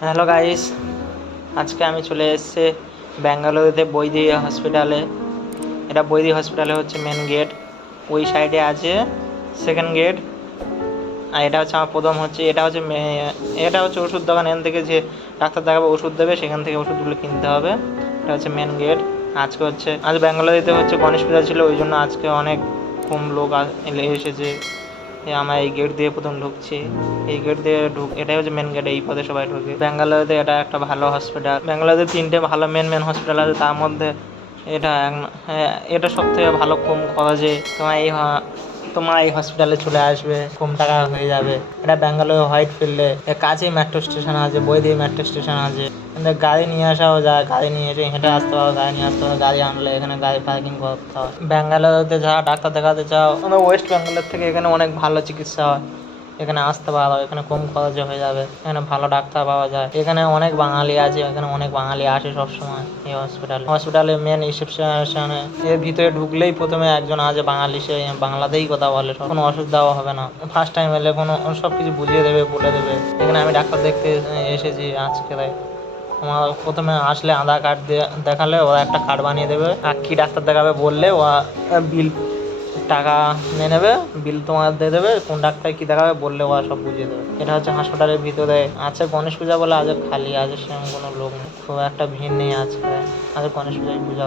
Hello guys, আজকে আমি চলে এসেছি ব্যাঙ্গালুরুতে বৈদি হসপিটালে। এটা বৈদি হসপিটালে হচ্ছে মেন গেট, ওই সাইডে আছে সেকেন্ড গেট। আর এটা হচ্ছে আমার প্রথম হচ্ছে এটা হচ্ছে ওষুধ দোকান। এখান থেকে যে ডাক্তার দেখাবে ওষুধ দেবে, সেখান থেকে ওষুধগুলো কিনতে হবে। এটা হচ্ছে মেন গেট। আজ ব্যাঙ্গালুরুতে হচ্ছে গণেশ পূজা ছিল, ওই জন্য আজকে অনেক কম লোক এসেছে। আমরা এই গেট দিয়ে প্রথম ঢুকছি। এই গেট দিয়ে এটাই হচ্ছে মেন গেট, এই পথে সবাই ঢুকে। ব্যাঙ্গালোরেতে এটা একটা ভালো হসপিটাল। ব্যাঙ্গালোরে 3টে ভালো মেন হসপিটাল আছে, তার মধ্যে এটা সব থেকে ভালো, কম খরচে তোমার এই হসপিটালে চলে আসবে, কম টাকা হয়ে যাবে। এটা ব্যাঙ্গালোর হোয়াইট ফিল্ডে কাছেই মেট্রো স্টেশন আছে, বৈদি মেট্রো স্টেশন আছে। গাড়ি নিয়ে আসাও যায়, গাড়ি নিয়ে এসে হেঁটে আসতে হবে, গাড়ি নিয়ে আসতে হবে। গাড়ি আনলে এখানে গাড়ি পার্কিং করতে হয়। ব্যাঙ্গালোরতে যারা ডাক্তার দেখাতে চাও, ওয়েস্ট বেঙ্গলের থেকে এখানে অনেক ভালো চিকিৎসা হয়। এখানে আসতে পারো, এখানে কম খরচে হয়ে যাবে, এখানে ভালো ডাক্তার পাওয়া যায়। এখানে অনেক বাঙালি আছে, এখানে অনেক বাঙালি আসে সবসময় এই হসপিটালের মেন রিসেপশনে। এর ভিতরে ঢুকলেই প্রথমে একজন আছে বাঙালি, সে বাংলাতেই কথা বলে, কোনো অসুবিধাও হবে না। ফার্স্ট টাইম এলে সব কিছু বুঝিয়ে দেবে, বলে দেবে। এখানে আমি ডাক্তার দেখতে এসেছি আজকে। তোমার প্রথমে আসলে আধার কার্ড দেখালে ওরা একটা কার্ড বানিয়ে দেবে, আর কি ডাক্তার দেখাবে বললে ওরা বিল টাকা নিয়ে নেবে, বিল তোমার দিয়ে দেবে। কোন ডাক্তার কি দেখাবে বললে ওরা সব বুঝিয়ে দেবে। এটা হচ্ছে হাসপাতালের ভিতরে আছে। গণেশ পূজা বলে আজ খালি আছে, সেরকম কোনো লোক নেই, খুব একটা ভিড় নেই আজকে। গণেশ পূজায় পূজা